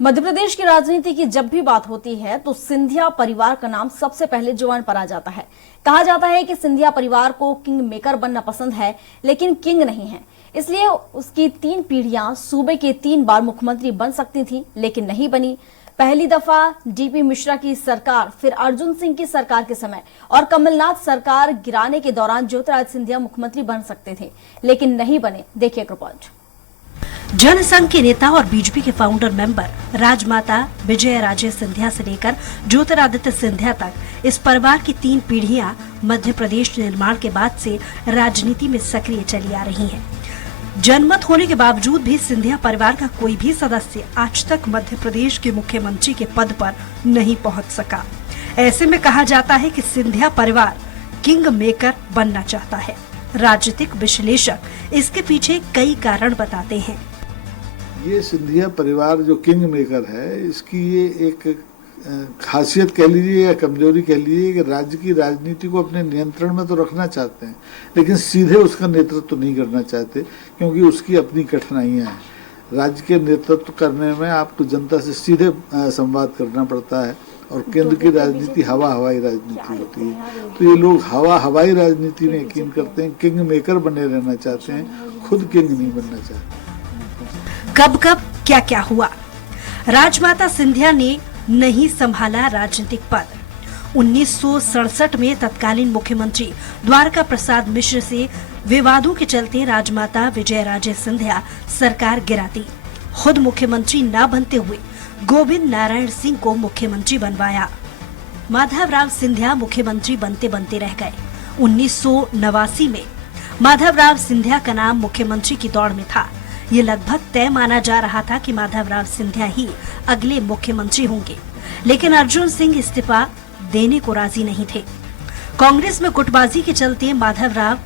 मध्य प्रदेश की राजनीति की जब भी बात होती है तो सिंधिया परिवार का नाम सबसे पहले जुबान पर आ जाता है। कहा जाता है कि सिंधिया परिवार को किंग मेकर बनना पसंद है, लेकिन किंग नहीं है। इसलिए उसकी 3 पीढ़ियां सूबे के 3 बार मुख्यमंत्री बन सकती थी, लेकिन नहीं बनी। पहली दफा डीपी मिश्रा की सरकार, फिर अर्जुन सिंह की सरकार के समय और कमलनाथ सरकार गिराने के दौरान ज्योतिरादित्य सिंधिया मुख्यमंत्री बन सकते थे, लेकिन नहीं बने। देखिए एक रिपोर्ट। जनसंघ के नेता और बीजेपी के फाउंडर मेंबर राजमाता विजय राजे सिंधिया से लेकर ज्योतिरादित्य सिंधिया तक इस परिवार की 3 पीढ़ियां मध्य प्रदेश निर्माण के बाद से राजनीति में सक्रिय चली आ रही हैं। जनमत होने के बावजूद भी सिंधिया परिवार का कोई भी सदस्य आज तक मध्य प्रदेश के मुख्यमंत्री के पद पर नहीं पहुंच सका। ऐसे में कहा जाता है कि सिंधिया परिवार किंग मेकर बनना चाहता है। राजनीतिक विश्लेषक इसके पीछे कई कारण बताते हैं। ये सिंधिया परिवार जो किंग मेकर है, इसकी ये एक खासियत कह लीजिए या कमजोरी कह लीजिए कि राज्य की राजनीति को अपने नियंत्रण में तो रखना चाहते हैं, लेकिन सीधे उसका नेतृत्व नहीं करना चाहते, क्योंकि उसकी अपनी कठिनाइयां हैं। राज्य के नेतृत्व करने में आपको जनता से सीधे संवाद करना पड़ता है और केंद्र की राजनीति हवाई राजनीति होती है। तो ये लोग हवाई राजनीति में यकीन करते हैं, किंग मेकर बने रहना चाहते हैं, खुद किंग नहीं बनना चाहते। कब क्या क्या हुआ। राजमाता सिंधिया ने नहीं संभाला राजनीतिक पद। 1967 में तत्कालीन मुख्यमंत्री द्वारका प्रसाद मिश्र से विवादों के चलते राजमाता विजय राजे सिंधिया सरकार गिराती। खुद मुख्यमंत्री न बनते हुए गोविंद नारायण सिंह को मुख्यमंत्री बनवाया। माधवराव सिंधिया मुख्यमंत्री बनते बनते रह गए। 1989 में माधवराव सिंधिया का नाम मुख्यमंत्री की दौड़ में था। ये लगभग तय माना जा रहा था कि माधवराव सिंधिया ही अगले मुख्यमंत्री होंगे, लेकिन अर्जुन सिंह इस्तीफा देने को राजी नहीं थे। कांग्रेस में गुटबाजी के चलते माधवराव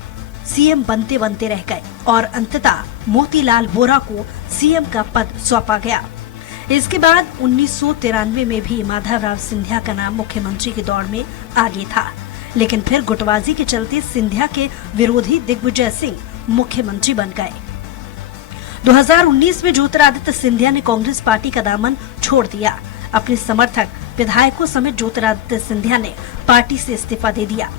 सीएम बनते बनते रह गए और अंततः मोतीलाल वोरा को सीएम का पद सौंपा गया। इसके बाद 1993 में भी माधवराव सिंधिया का नाम मुख्यमंत्री की दौड़ में आगे था, लेकिन फिर गुटबाजी के चलते सिंधिया के विरोधी दिग्विजय सिंह मुख्यमंत्री बन गए। 2019 में ज्योतिरादित्य सिंधिया ने कांग्रेस पार्टी का दामन छोड़ दिया। अपने समर्थक विधायकों समेत ज्योतिरादित्य सिंधिया ने पार्टी से इस्तीफा दे दिया।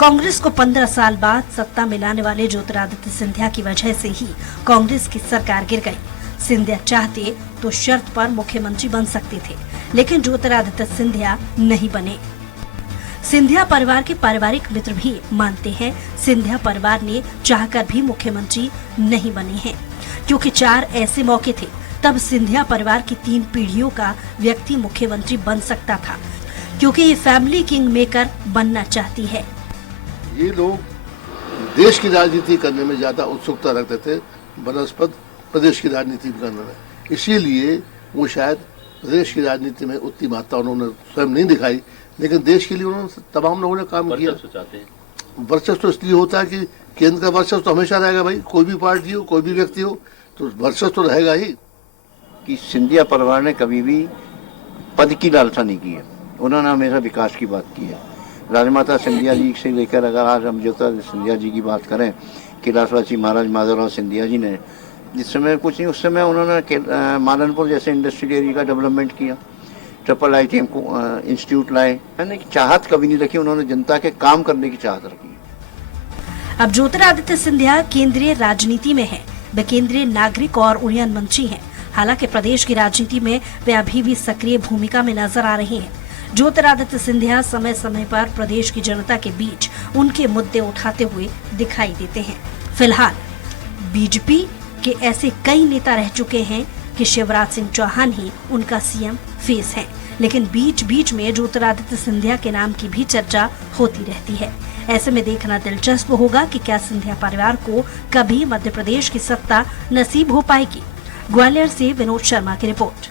कांग्रेस को 15 साल बाद सत्ता में लाने वाले ज्योतिरादित्य सिंधिया की वजह से ही कांग्रेस की सरकार गिर गई। सिंधिया चाहते तो शर्त पर मुख्यमंत्री बन सकते थे, लेकिन ज्योतिरादित्य सिंधिया नहीं बने। सिंधिया परिवार के पारिवारिक मित्र भी मानते हैं सिंधिया परिवार ने चाहकर भी मुख्यमंत्री नहीं बने हैं, क्योंकि 4 ऐसे मौके थे तब सिंधिया परिवार की 3 पीढ़ियों का व्यक्ति मुख्यमंत्री बन सकता था, क्योंकि ये फैमिली किंग मेकर बनना चाहती है। ये लोग देश की राजनीति करने में ज्यादा उत्सुकता रखते थे बनस्पत प्रदेश की राजनीति करने में, इसीलिए वो शायद प्रदेश की राजनीति में उतनी मात्रा उन्होंने स्वयं नहीं दिखाई, लेकिन देश के लिए उन्होंने तमाम लोगों ने काम किया। वर्चस्व तो इसलिए होता है कि केंद्र का वर्चस्व तो हमेशा रहेगा भाई, कोई भी पार्टी हो, कोई भी व्यक्ति हो, तो वर्चस्व तो रहेगा ही। कि सिंधिया परिवार ने कभी भी पद की लालसा नहीं की है, उन्होंने हमेशा विकास की बात की है। राजमाता सिंधिया जी से लेकर अगर आज हम ज्योतिरादित्य सिंधिया जी की बात करें, कैलाशवासी महाराज माधवराव सिंधिया जी ने जिस समय कुछ नहीं, उस समय उन्होंने मालनपुर जैसे इंडस्ट्रियल एरिया का डेवलपमेंट किया, ट्रिपल IIT इंस्टीट्यूट लाए। यानी कि चाहत कभी नहीं रखी, उन्होंने जनता के काम करने की चाहत रखी। अब ज्योतिरादित्य सिंधिया केंद्रीय राजनीति में है। वे केंद्रीय नागरिक और उड्डयन मंत्री हैं। हालांकि प्रदेश की राजनीति में वे अभी भी सक्रिय भूमिका में नजर आ रहे हैं। ज्योतिरादित्य सिंधिया समय समय पर प्रदेश की जनता के बीच उनके मुद्दे उठाते हुए दिखाई देते हैं। फिलहाल बीजेपी के ऐसे कई नेता रह चुके हैं कि शिवराज सिंह चौहान ही उनका सीएम फेस है, लेकिन बीच बीच में ज्योतिरादित्य सिंधिया के नाम की भी चर्चा होती रहती है। ऐसे में देखना दिलचस्प होगा कि क्या सिंधिया परिवार को कभी मध्य प्रदेश की सत्ता नसीब हो पाएगी। ग्वालियर से विनोद शर्मा की रिपोर्ट।